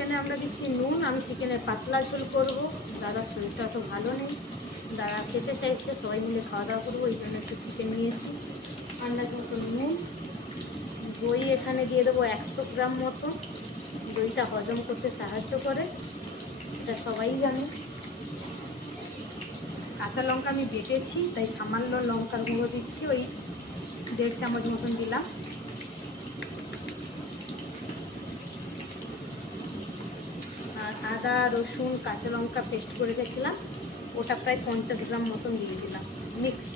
চিকেনে আমরা দিচ্ছি নুন। আমি চিকেনের পাতলা ঝোল করবো। দাদার শরীরটা তো ভালো নেই, দাদা খেতে চাইছে, সবাই মিলে খাওয়া দাওয়া করবো, এই জন্য একটু চিকেন নিয়েছি। আন্দাজ মতো নুন। দই এখানে দিয়ে দেবো 100 গ্রাম মতো। দইটা হজম করতে সাহায্য করে, সেটা সবাই জানে। কাঁচা লঙ্কা আমি বেটেছি, তাই সামান্য লঙ্কার গুঁড়ো দিচ্ছি, ওই 1.5 চামচ মতন দিলাম। আর আদা রসুন কাঁচা লঙ্কা পেস্ট করে রেখেছিলাম, ওটা প্রায় 50 গ্রাম মতন দিয়ে দিলাম মিক্স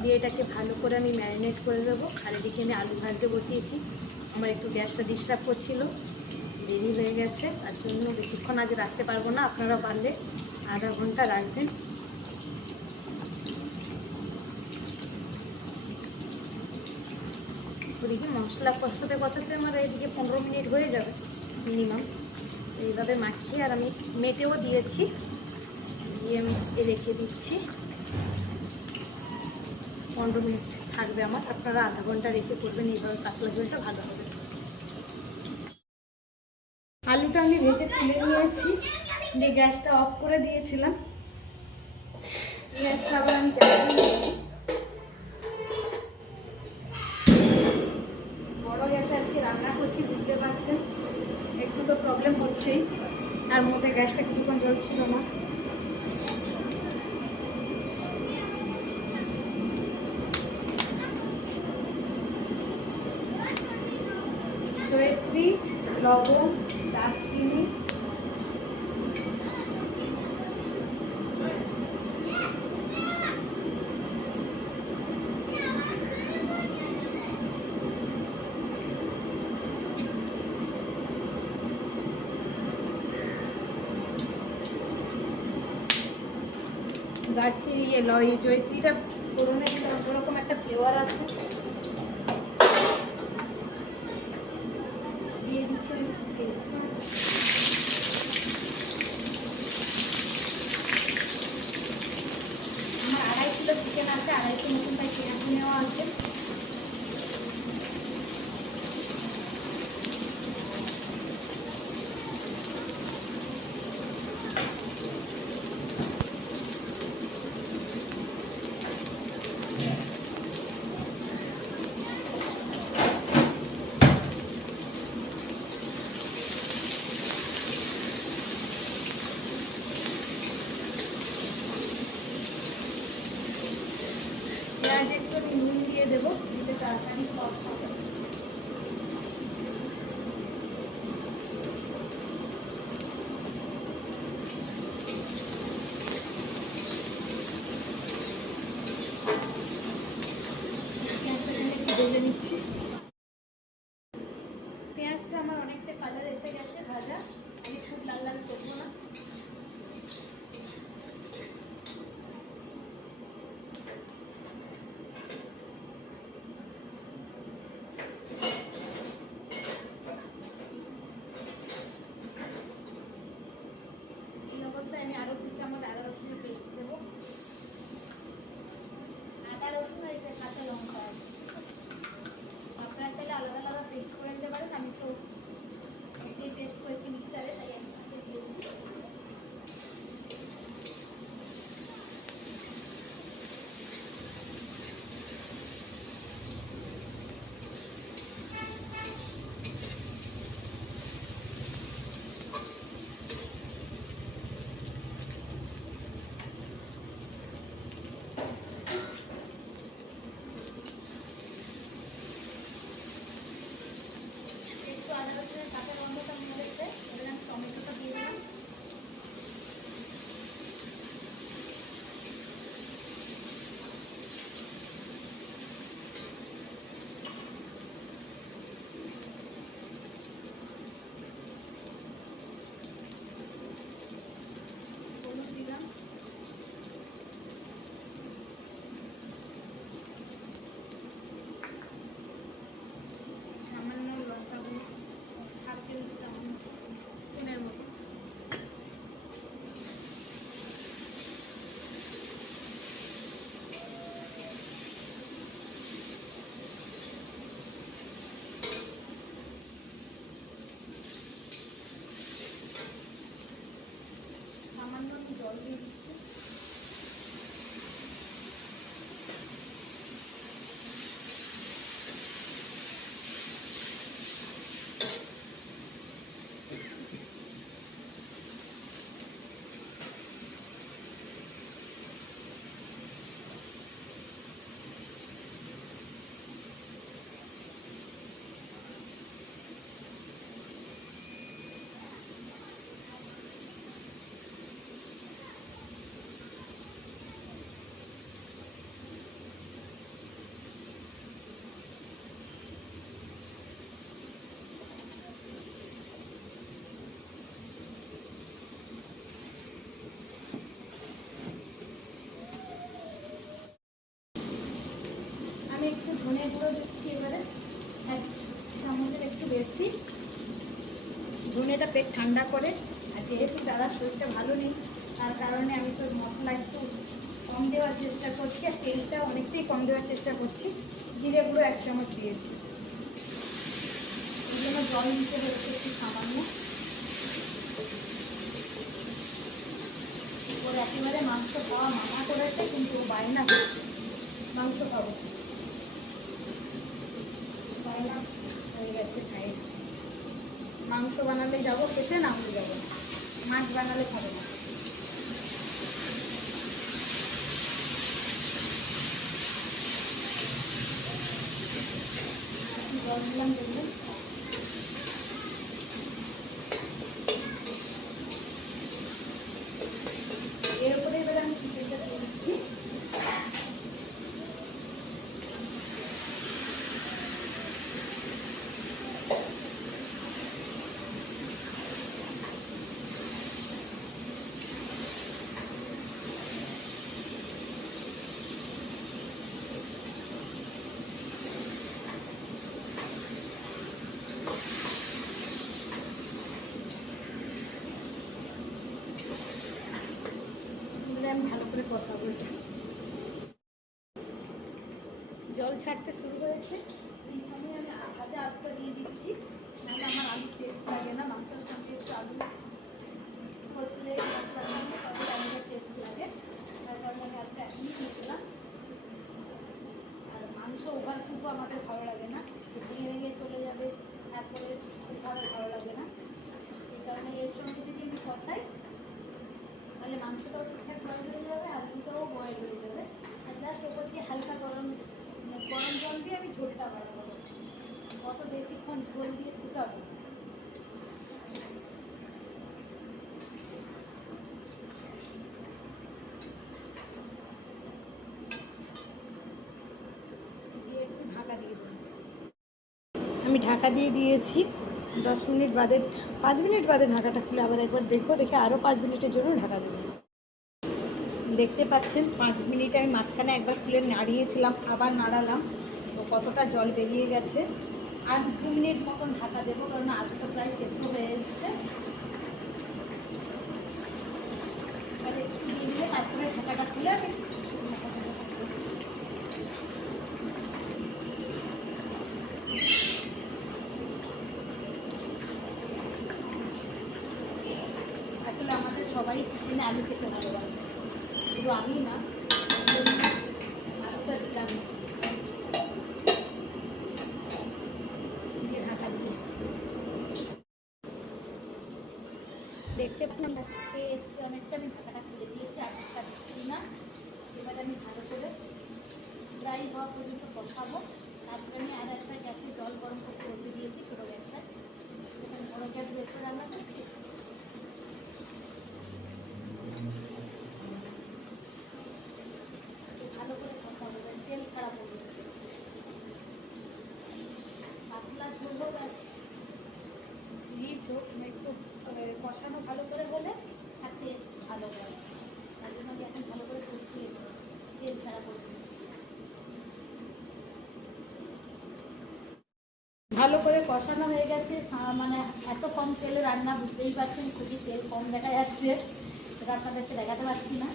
দিয়ে। এটাকে ভালো করে আমি ম্যারিনেট করে দেবো। আর এদিকে আমি আলু ভাজতে বসিয়েছি। আমার একটু গ্যাসটা ডিস্টার্ব করছিল, দেরি হয়ে গেছে, তার জন্য বেশিক্ষণ আজ রাখতে পারবো না। আপনারা পারলে আধা ঘন্টা রাখবেন। ওদিকে মশলা কষাতে কষাতে আমার এদিকে 15 মিনিট হয়ে যাবে মিনিমাম। এইভাবে মাখিয়ে, আর আমি মেটেও দিয়েছি, দিয়ে আমি রেখে দিচ্ছি। 15 মিনিট থাকবে আমার। আপনারা আধা ঘন্টা রেখে করবেন, এইভাবে পাতলা ঝোলটা ভালো হবে। আলুটা আমি ভেজে তুলে নিয়েছি, দিয়ে গ্যাসটা অফ করে দিয়েছিলাম। গ্যাসটা আবার আমি জ্বালিয়ে নিয়েছি। বড় গ্যাসে আজকে রান্না করছি, বুঝতে পারছেন, একটু তো প্রবলেম হচ্ছেই। আর মধ্যে গ্যাসটা কিছুক্ষণ জ্বলছিল না। জয়িত্রী, লবণ, দারচিনি, দারচিনি, এই জয়িত্রীটা ফোড়নে দিলে অন্যরকম একটা ফ্লেভার আসে। দিয়ে দিচ্ছি আমার 2.5 কিলো চিকেন আছে, 2.5 মতন, তাই পেঁয়াজ নেওয়া আছে। পেঁয়াজ একটু আমি নুন দিয়ে দেবো, দিতে তাড়াতাড়ি সফট হবে। ভেজে নিচ্ছি। পেঁয়াজটা আমার অনেকটা কালার এসে গেছে ভাজা, আমি খুব লাল লাল করবো না। এই অবস্থায় আমি আরো 2 চামচ আদা রসুনের পেস্ট দেবো। আদা রসুন আর এটা কাঁচা লঙ্কা, আপনারা চাইলে আলাদা আলাদা পেস্ট করে নিতে পারেন। আমি তো এটাই পেস্ট করেছি মিক্সারে, তাই আমি সাথে দিয়েছি। একটু আদা রসুনের কাঁচা গন্ধটা নিয়ে গেছে, এবার আমি টমেটোটা দিয়ে দিলাম। হলুদ দিলাম, সামান্য লঙ্কা গুঁড়ো, 1/2 টেবিল চামচ স্পুনের মতো। গুঁড়ো দিচ্ছি এবারে 1 চামচের একটু বেশি। ধনেটা পেট ঠান্ডা করে, আর যেহেতু দাদার শরীরটা ভালো নেই তার কারণে আমি তো মশলা একটু কম দেওয়ার চেষ্টা করছি, আর তেলটা অনেকটাই কম দেওয়ার চেষ্টা করছি। জিরে গুঁড়ো 1 চামচ দিয়েছি, এই জন্য জল দিতে হচ্ছে একটু সামান্য। ওর একেবারে মাংস খাওয়া মানা করেছে, কিন্তু ও বায়না করছে মাংস খাবো, বায়না হয়ে গেছে খাই। মাংস বানালে যাবো খেতে, না হলে যাবো না, মাছ বানালে খাবো না। জল দিলাম, দেখবেন এর উপরে এবার আমি চিকেনটা দিয়ে দিচ্ছি। আমি ভালো করে কষাবো। জল ছাড়তে শুরু হয়েছে, এই সময় আমি ভাজা আলুটা দিয়ে দিচ্ছি। নাহলে আমার আলু টেস্ট লাগে না, মাংসের সঙ্গে একটু আলু কষলে তবে আলুটা টেস্ট লাগে, তার কারণে আমি আলুটা এখনই দিয়ে দিলাম। আর মাংস ওভার কুকও আমাদের ভালো লাগে না, ভেঙে ভেঙে চলে যাবে, তারপরে ওভাবে ভালো লাগে না। এই কারণে এর সঙ্গে যদি আমি কষাই তাহলে মাংসটাও ঠিকঠাক বয়েল হয়ে যাবে, আলুটাও বয়েল হয়ে যাবে। আর জাস্ট ওপর দিয়ে হালকা গরম জল দিয়ে আমি ঝোলটা বাড়াবো, অত বেশিক্ষণ ঝোল দিয়ে ফুটাবো। দিয়ে একটু ঢাকা দিয়ে দেবো। আমি ঢাকা দিয়ে দিয়েছি, 10 মিনিট বাদে 5 মিনিট বাদে ঢাকাটা খুলে আবার একবার দেখো, দেখে আরও 5 মিনিটের জন্য ঢাকা দেবো। দেখতে পাচ্ছেন 5 মিনিট আমি মাঝখানে একবার খুলে নাড়িয়েছিলাম, আবার নাড়ালাম, তো কতটা জল বেরিয়ে গেছে। আর 2 মিনিট মতন ঢাকা দেবো, কারণ আলুটা প্রায় সেদ্ধ হয়ে এসছে। এবার একটু দিয়ে দিয়ে তারপরে ঢাকাটা খুলে আমি আসলে আমাদের সবাই চিকেনে আলু খেতে ভালোবাসে, শুধু আমি না, আলুটা দিলাম দিয়ে ঢাকা দিয়ে। দেখতে পাচ্ছেন অনেকটা আমি ঢাকাটা খুলে দিয়েছি, আর ঢাকা দিচ্ছি না। এবার আমি ভালো করে ড্রাই হওয়া পর্যন্ত কষাবো। তারপরে আমি আর একটা গ্যাসে জল গরম করতে বসে দিয়েছি, ছোটো গ্যাসটা। এখানে বড়ো গ্যাস বের করে রান্না করছি। ভালো করে কষাবো, তেল ছাড়া পড়বে, পাতলা ঝোল হোক আর রিচ হোক, একটু কষানো ভালো করে হলে আর টেস্ট ভালো হয়। তার জন্য আমি এখন ভালো করে কষিয়ে তেল ছাড়া করবো। ভালো করে কষানো হয়ে গেছে, মানে এত কম তেলে রান্না, বুঝতেই পারছেন খুবই তেল কম দেখা যাচ্ছে, সেটা আপনাদেরকে দেখাতে পারছি না।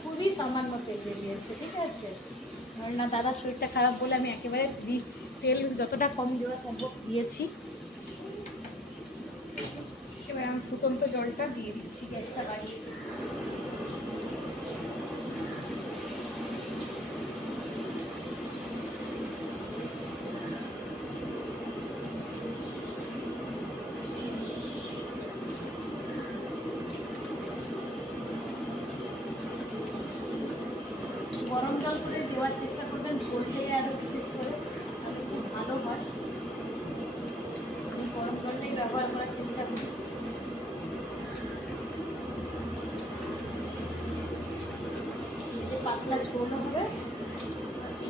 খুবই সামান্য তেল বেরিয়েছে, ঠিক আছে। না দাদার শরীরটা খারাপ বলে আমি একেবারে তেল যতটা কম দেওয়া সম্ভব দিয়েছি। এবার আমি ফুটন্ত জলটা দিয়ে দিচ্ছি, গ্যাসটা বাড়িয়ে। গরম জল করে দেওয়ার চেষ্টা করবেন, ঝোলটাই আরও বিশেষ করে তাহলে খুব ভালো হয়। আমি গরম জলটাই ব্যবহার করার চেষ্টা করি। পাতলা ঝোল হবে,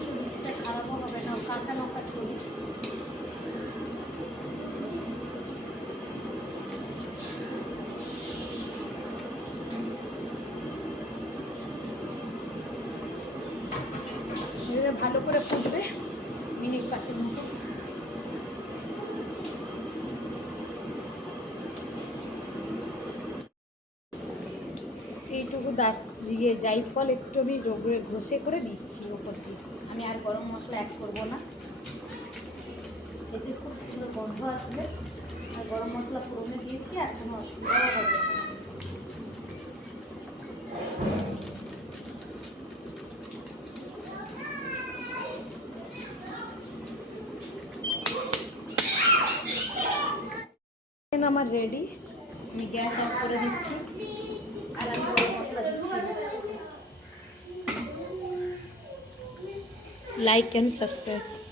শরীরটা খারাপও হবে না, কাঁচা লঙ্কা ঝোল। ভালো করে ফুটবে, এইটুকু জায়ফল একটু আমি ঘষে করে দিচ্ছি ওপর দিয়ে। আমি আর গরম মশলা অ্যাড করবো না, এতে খুব সুন্দর গন্ধ আসবে। আর গরম মশলা ফোড়নে দিয়েছি, আর কোনো অসুবিধাও হবে না। আমার রেডি, আমি গ্যাস অফ করে দিচ্ছি আর আমি গরম মশলা দিচ্ছি। Like and subscribe.